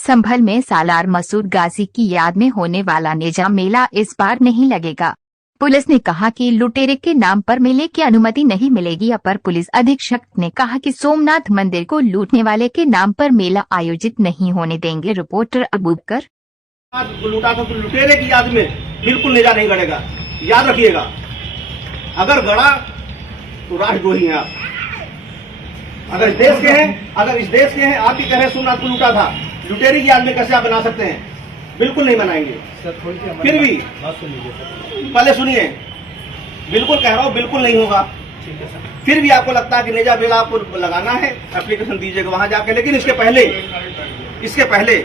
संभल में सालार मसूद गाजी की याद में होने वाला नेजा मेला इस बार नहीं लगेगा। पुलिस ने कहा कि लुटेरे के नाम पर मेले की अनुमति नहीं मिलेगी। अपर पुलिस अधीक्षक ने कहा कि सोमनाथ मंदिर को लूटने वाले के नाम पर मेला आयोजित नहीं होने देंगे। रिपोर्टर अबूबकर। लूटा तो लुटेरे की याद में बिल्कुल नेजा नहीं गड़ेगा, याद रखिएगा। अगर गड़ा तो राष्ट्रद्रोही हैं आप। अगर इस देश के हैं, आप भी कह रहे हैं सोमनाथ को लूटा था, लुटेरे की याद में कैसे आप बना सकते हैं? बिल्कुल नहीं बनाएंगे। फिर भी पहले सुनिए, बिल्कुल कह रहा हूँ, बिल्कुल नहीं होगा। फिर भी आपको लगता है कि नेजा मेला आपको लगाना है, एप्लीकेशन दीजिएगा वहां जाके। लेकिन इसके पहले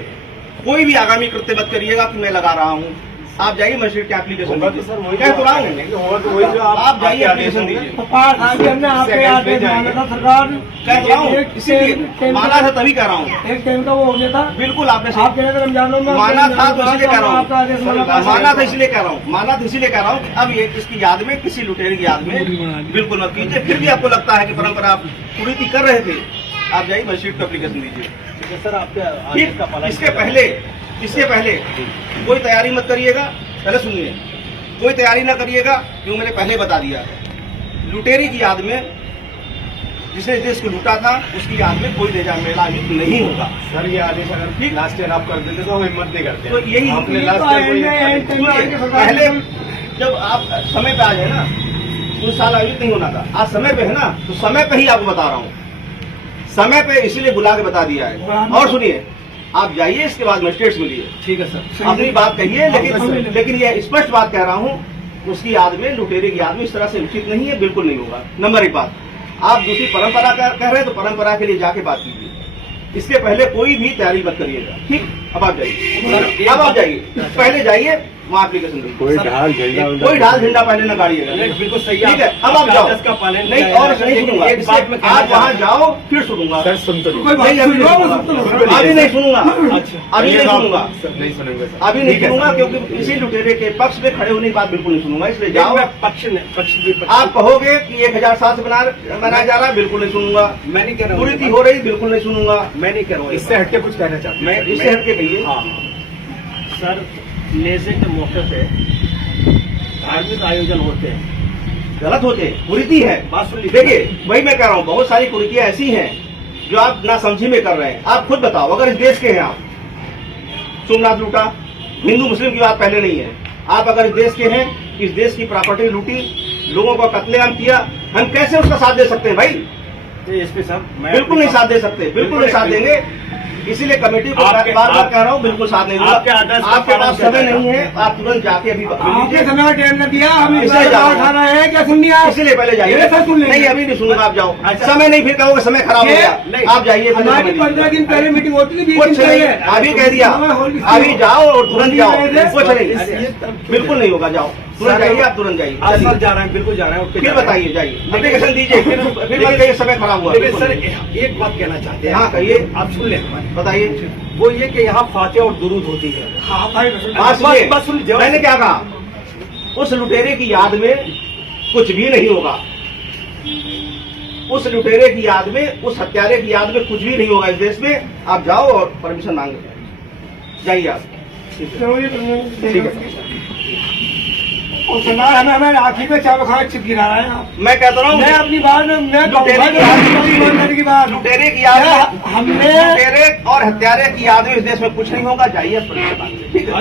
कोई भी आगामी कृत्य मत करिएगा कि मैं लगा रहा हूँ। आप जाइए मजिस्ट्रेट की एप्लीकेशन दीजिए। कह तो रहा हूँ, आप जाइए एप्लीकेशन दीजिए। कह तो रहा हूँ, इसीलिए माना था, तभी कह रहा हूँ। एक टाइम का वो हो गया था। बिल्कुल आपने रमजानों में माना था, तो इसलिए कह रहा हूँ। माना था इसलिए कह रहा हूँ कि अब ये इसकी याद में, किसी लुटेरे की याद में बिल्कुल मत कीजिए। फिर भी आपको लगता है कि परंपरा आप कुरीति कर रहे थे, आप जाइए मजिस्ट्रेट को एप्लीकेशन दीजिए। सर आपके इसके पहले कोई तैयारी मत करिएगा। पहले सुनिए, कोई तैयारी ना करिएगा, क्यों मैंने पहले बता दिया। लुटेरी की याद में, जिसने देश को लूटा था, उसकी याद में कोई नेजा मेला आयोजित नहीं होगा। सर ये आदेश अगर ठीक लास्ट ईयर आप कर देते तो हम हिम्मत नहीं करते। तो यही पहले जब आप समय पे आ जाए ना, उस साल आयोजित नहीं होना था। आज समय पे है ना, तो समय पे ही आपको बता रहा हूँ। समय पे इसीलिए बुला के बता दिया है। और सुनिए, आप जाइए, इसके बाद मजिस्ट्रेट मिलिए। ठीक है सर, अपनी बात कहिए, लेकिन ये स्पष्ट बात कह रहा हूँ, उसकी याद में, लुटेरे की याद में इस तरह से उचित नहीं है, बिल्कुल नहीं होगा। नंबर एक बात, आप दूसरी परंपरा कह रहे हैं तो परंपरा के लिए जाके बात कीजिए। इसके पहले कोई भी तैयारी मत करिएगा, ठीक? अब आप जाइए, पहले जाइए वहाँ एप्लीकेशन दीजिए। कोई ढाल झंडा पहले न गाड़िएगा। बिल्कुल सही, ठीक है। अब आप जाओ, नहीं और नहीं सुनूंगा। आप वहाँ जाओ, फिर सुनूंगा। सर सुन तो नहीं, अभी नहीं सुनूंगा। अभी नहीं सुनूंगा, नहीं सुनेंगे सर। अभी नहीं सुनूंगा, क्योंकि इसी लुटेरे के पक्ष में खड़े होने की बात बिल्कुल नहीं सुनूंगा। इसलिए जाओ। पक्ष आप कहोगे कि 1007 से मनाया जा रहा है, बिल्कुल नहीं सुनूंगा। मैं नहीं कह रहा हूँ कुरीति हो रही, बिल्कुल नहीं सुनूंगा। मैं नहीं कह रहा हूँ। इससे हटके कुछ कहना चाहता हूँ। मैं इससे हटके कहिए। हाँ सर, नेज़े के मौके पे धार्मिक आयोजन होते हैं, गलत होते हैं, कुरीति है। बात सुन लीजिए। देखिए, वही मैं कह रहा हूँ, बहुत सारी कुरीतियां ऐसी हैं जो आप नासमझी में कर रहे हैं। आप खुद बताओ, अगर इस देश के हैं आप, सोमनाथ लूटा, हिंदू मुस्लिम की बात पहले नहीं है। आप अगर इस देश के हैं, इस देश की प्रॉपर्टी लूटी, लोगों का कत्लेआम किया, हम कैसे उसका साथ दे सकते हैं भाई? एसपी साहब, बिल्कुल नहीं साथ दे सकते, बिल्कुल नहीं साथ देंगे। इसीलिए कमेटी को बार बार कह रहा हूँ, बिल्कुल साथ नहीं दूंगा। आपके पास समय नहीं है, आप तुरंत जाके अभी समय टाइम न दिया, हम इसे उठा रहे हैं क्या? सुन लिया, इसीलिए पहले जाइए। नहीं, अभी नहीं सुनूंगा, आप जाओ। समय नहीं, फिर कहोगे समय खराब हो गया। आप जाइए, हमारी 15 दिन पहले मीटिंग होती थी, कुछ नहीं, अभी कह दिया, अभी जाओ और तुरंत जाओ। कुछ नहीं, बिल्कुल नहीं होगा, जाओ तुरंत जाइए, आप तुरंत जाइए। सर जा रहे हैं, बिल्कुल जा रहे हैं। फिर बताइए, जाइए, एप्लीकेशन दीजिए। फिर मत कहिए समय खराब हुआ। लेकिन सर एक बात कहना चाहते हैं। हाँ कहिए, आप सुन लें हमारी, बताइए। वो ये कि यहाँ फातिहा और दुरूद होती है। हाँ बस सुन, मैंने क्या कहा? उस लुटेरे की याद में कुछ भी नहीं होगा। उस लुटेरे की याद में, उस हत्यारे की याद में कुछ भी नहीं होगा इस देश में। आप जाओ और परमिशन मांगे, जाइए आप। ठीक है। हमें आखिर में चावल खाना चिप गिरा रहा है। मैं कहता रहा हूँ, मैं अपनी बात में लुटेरे की याद में, हमने लुटेरे और हत्यारे की याद में इस देश में कुछ नहीं होगा। जाइए, ठीक है।